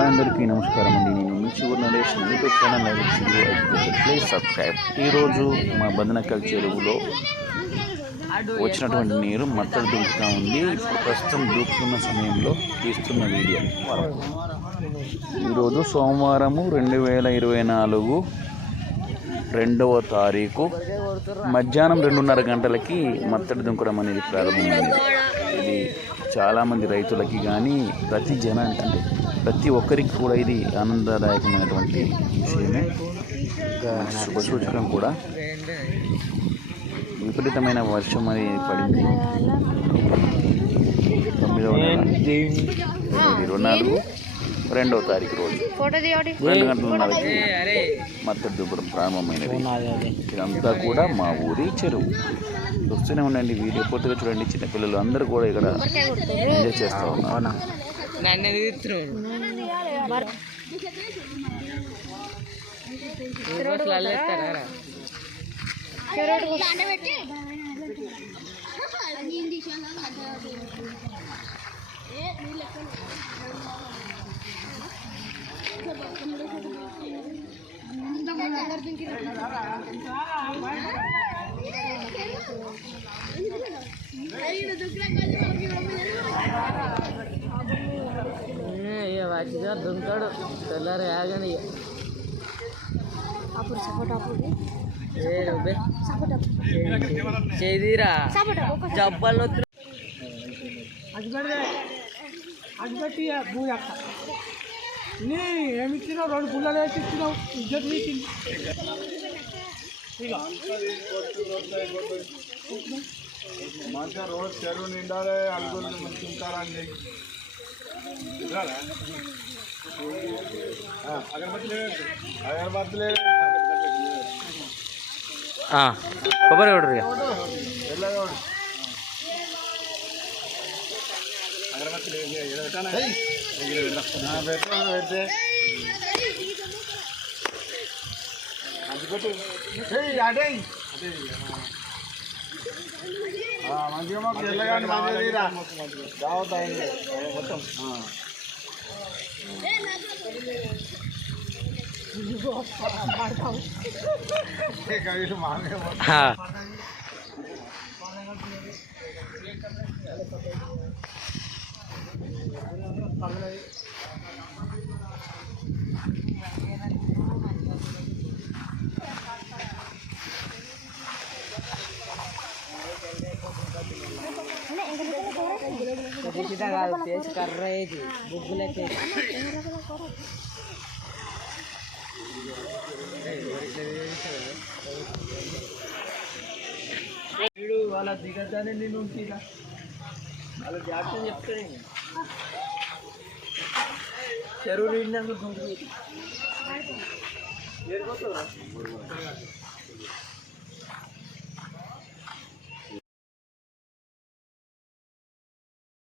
అందరికీ నమస్కారం అండి. నేను మీ చివరి Naresh YouTube channel please subscribe. ఈరోజు మా బదనకల్ చెరువులో వచ్చినటువంటి నీరు మత్తడి దూకుతూ ఉంది. ఇప్పుడు ప్రస్తుతం దూకుతున్న సమయంలో తీస్తున్న వీడియో. ఈరోజు సోమవారము 2024 2వ తారీఖు మధ్యాహ్నం 2:30 గంటలకి మత్తడి దుంకడం అనేది ప్రారంభమైంది. ఇది చాలామంది రైతులకి కానీ ప్రతి ఒక్కరికి కూడా ఇది ఆనందదాయకమైనటువంటి విషయమే. శుభసూచకం కూడా. విపరీతమైన వర్షం అనేది పడింది. 9వ నెల 2024 2వ తారీఖు రోజు 2 గంటలన్నరకి మత్తడి దుంపడం ప్రారంభమైనది. ఇదంతా కూడా మా ఊరి చెరువు. చూస్తూనే ఉండండి, వీడియో పూర్తిగా చూడండి. చిన్నపిల్లలు అందరూ కూడా ఇక్కడ ఎంజాయ్ చేస్తూ ఉన్నారు. దుంకాడు తెల్లారు ఆగని చేదిరా జబ్బాలు అదిపెట్టి భూయక్క నీ ఏమి ఇచ్చినావు? 2 పుల్లలు వేసి ఇచ్చినావు. ఇద్దరు నీకు మంచిగా రోజు చెరువు నిండాలి. అలుగులు మంచి ఉంటారండి. అగరబత్తి లేదు. కొబ్బరి కొడరు అగరబత్తి పెడితే అదే మంచిగా మాకు ఎల్లగాని మంచిగా దావత్ అయింది మొత్తం. కవిలు మామే కాదు చేసి కర్ర వేసి బుగ్గులైతే వాళ్ళ దిగద్దానే నేను ఉంటా. వాళ్ళ జాగ్రత్త చెప్తాను. చెరువు నిండినాక దుంకు